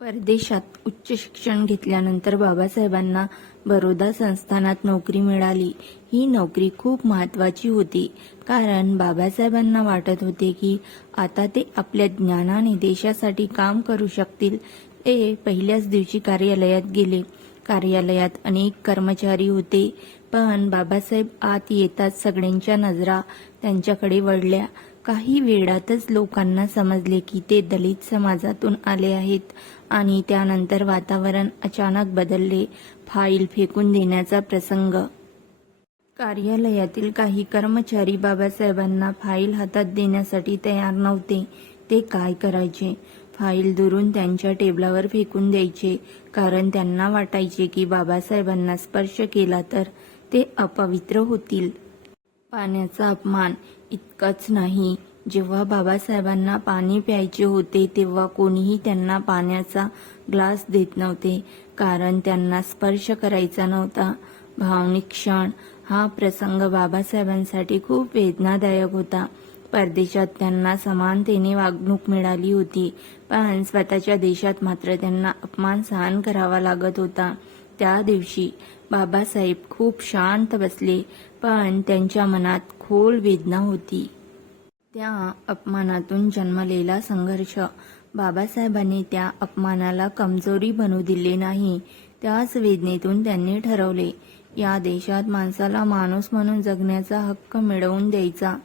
परदेशात उच्च शिक्षण घेतल्यानंतर बाबासाहेबांना बरोदा संस्थानात नोकरी मिळाली. ही नोकरी खूप महत्त्वाची होती, कारण बाबासाहेबांना वाटत होते की आता ते आपल्या ज्ञानाने देशासाठी काम करू शकतील. ते पहिल्याच दिवशी कार्यालयात गेले. कार्यालयात अनेक कर्मचारी होते, पण बाबासाहेब आत येताच सगळ्यांच्या नजरा त्यांच्याकडे वळल्या. काही वेळातच लोकांना समजले की ते दलित समाजातून आले आहेत आणि त्यानंतर वातावरण अचानक बदलले. फाईल फेकून देण्याचा प्रसंग. कार्यालयातील काही कर्मचारी बाबासाहेबांना फाईल हातात देण्यासाठी तयार नव्हते. ते काय करायचे? फाईल दुरून त्यांच्या टेबलावर फेकून द्यायचे, कारण त्यांना वाटायचे की बाबासाहेबांना स्पर्श केला तर ते अपवित्र होतील. पाण्याचा अपमान इतकंच नाही, जेव्हा बाबासाहेबांना पाणी प्यायचे होते तेव्हा कोणीही त्यांना पाण्याचा ग्लास देत नव्हते, कारण त्यांना स्पर्श करायचा नव्हता. भावनिक क्षण. हा प्रसंग बाबासाहेबांसाठी खूप वेदनादायक होता. परदेशात त्यांना समानतेने वागणूक मिळाली होती, पण स्वतःच्या देशात मात्र त्यांना अपमान सहन करावा लागत होता. त्या दिवशी बाबासाहेब खूप शांत बसले, पण त्यांच्या मनात खोल वेदना होती. त्या अपमानातून जन्मलेला संघर्ष. बाबासाहेबांनी त्या अपमानाला कमजोरी बनू दिले नाही. त्याच वेदनेतून त्यांनी ठरवले, या देशात माणसाला माणूस म्हणून जगण्याचा हक्क मिळवून द्यायचा.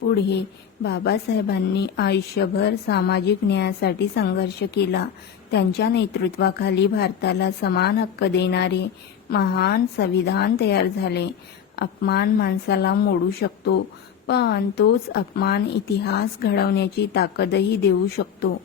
पुढे बाबासाहेबांनी आयुष्यभर सामाजिक न्यायासाठी संघर्ष केला. त्यांच्या नेतृत्वाखाली भारताला समान हक्क देणारे महान संविधान तयार झाले. अपमान माणसाला मोडू शकतो, पण तोच अपमान इतिहास घडवण्याची ताकदही देऊ शकतो.